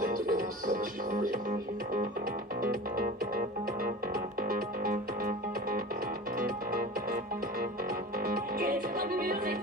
Let the rhythm set you free. Get to the music.